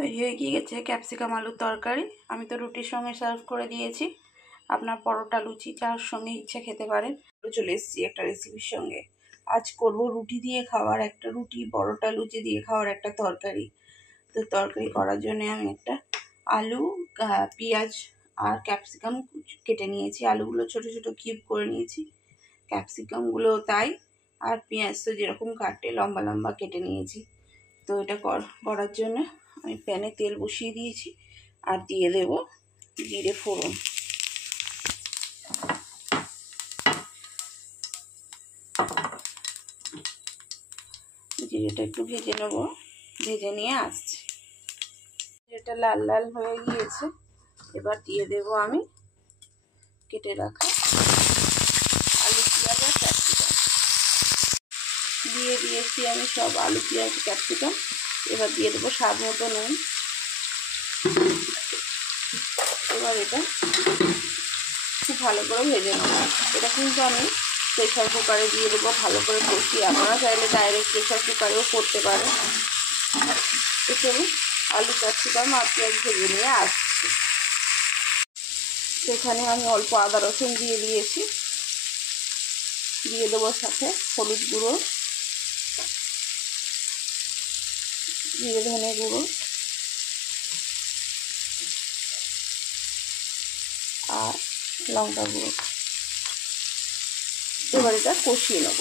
তৈরি হয়ে গিয়েছে ক্যাপসিকাম আলুর তরকারি। আমি তো রুটির সঙ্গে সার্ভ করে দিয়েছি, আপনার পরোটা লুচি যার সঙ্গে ইচ্ছা খেতে পারেন। চলে এসেছি একটা রেসিপির সঙ্গে। আজ করব রুটি দিয়ে খাওয়ার একটা, রুটি পরোটা লুচি দিয়ে খাওয়ার একটা তরকারি। তো তরকারি করার জন্য আমি একটা আলু, পেঁয়াজ আর ক্যাপসিকাম কেটে নিয়েছি। আলুগুলো ছোট ছোট কিউব করে নিয়েছি, ক্যাপসিকামগুলো তাই, আর পেঁয়াজ তো যেরকম কাটে লম্বা লম্বা কেটে নিয়েছি। তো এটা করার জন্য আমি প্যানে তেল বসিয়ে দিয়েছি আর দিয়ে দেব জিরে ফোড়ন। জিরেটা একটু ভেজে নেব, ভেজে নিয়ে আসছি। এটা লাল লাল হয়ে গিয়েছে, এবার দিয়ে দেব আমি কেটে রাখা আলু, পেঁয়াজ আর ক্যাপসিকাম। দিয়ে দিয়েছি আমি সব আলু, পেঁয়াজ, ক্যাপসিকাম। এবার দিয়ে দেবো স্বাদ মতো নুন। এবার এটা খুব ভালো করে ভেজে নেব। এটা কিন্তু আমি প্রেশার কুকারে দিয়ে দেবো ভালো করে কষিয়ে। আপনারা চাইলে ডাইরেক্ট প্রেশার কুকারেও করতে পারেন। তো চলুন আলু, ক্যাপসিকাম আর পেঁয়াজ ভেজে নিয়ে আসছি। সেখানে আমি অল্প আদা রসুন দিয়ে দিয়েছি। দিয়ে দেবো সাথে হলুদ গুঁড়ো, জিরে ধনে গুঁড়ো আর লঙ্কা গুঁড়ো। এবার এটা কষিয়ে নেব।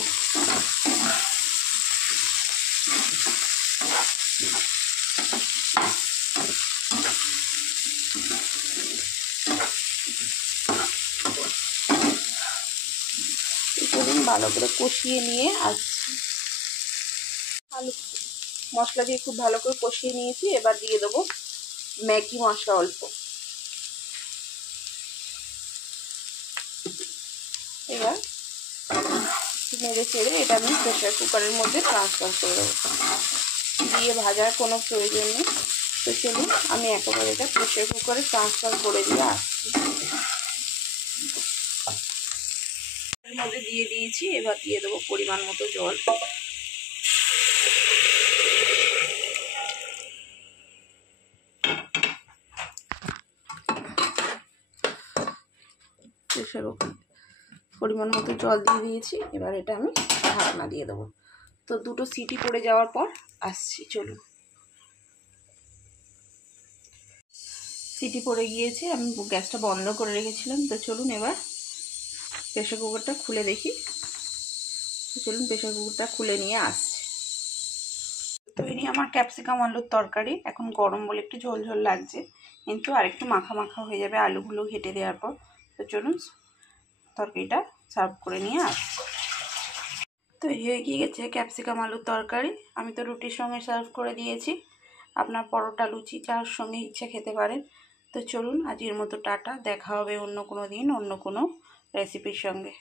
চলুন ভালো করে কষিয়ে নিয়ে আসছি। আলু মশলা দিয়ে খুব ভালো করে কষিয়ে নিয়েছি। এবার দিয়ে দেবো ম্যাগি মশলা অল্প। এবার নেড়ে চেড়ে এটা আমি প্রেশার কুকারের মধ্যে ট্রান্সফার করে দেবো। দিয়ে ভাজার কোনো প্রয়োজন নেই। তো চলুন আমি একেবারে এটা প্রেশার কুকারে ট্রান্সফার করে দিয়ে আসছি। এর মধ্যে দিয়ে দিয়েছি। এবার দিয়ে দেবো পরিমাণ মতো জল। প্রেশার পরিমাণ মতো জল দিয়ে দিয়েছি। এবার এটা আমি ঢাকনা দিয়ে দেবো। তো দুটো সিটি পড়ে যাওয়ার পর আসছি। চলুন, সিটি পড়ে গিয়েছে, আমি গ্যাসটা বন্ধ করে রেখেছিলাম। তো চলুন এবার প্রেশার কুকারটা খুলে দেখি। তো চলুন প্রেশার কুকারটা খুলে নিয়ে আসছি। তৈরি আমার ক্যাপসিকাম আলুর তরকারি। এখন গরম বলে একটু ঝোল ঝোল লাগছে, কিন্তু আরেকটু মাখা মাখা হয়ে যাবে আলুগুলো ঘেটে দেওয়ার পর। তো চলুন তরকারিটা সার্ভ করে নিয়ে আসছি। তৈরি হয়ে গিয়েছে ক্যাপসিকাম আলুর তরকারি। আমি তো রুটির সঙ্গে সার্ভ করে দিয়েছি, আপনার পরোটা লুচি যার সঙ্গে ইচ্ছা খেতে পারেন। তো চলুন আজকের মতো টাটা, দেখা হবে অন্য কোনো দিন অন্য কোনো রেসিপির সঙ্গে।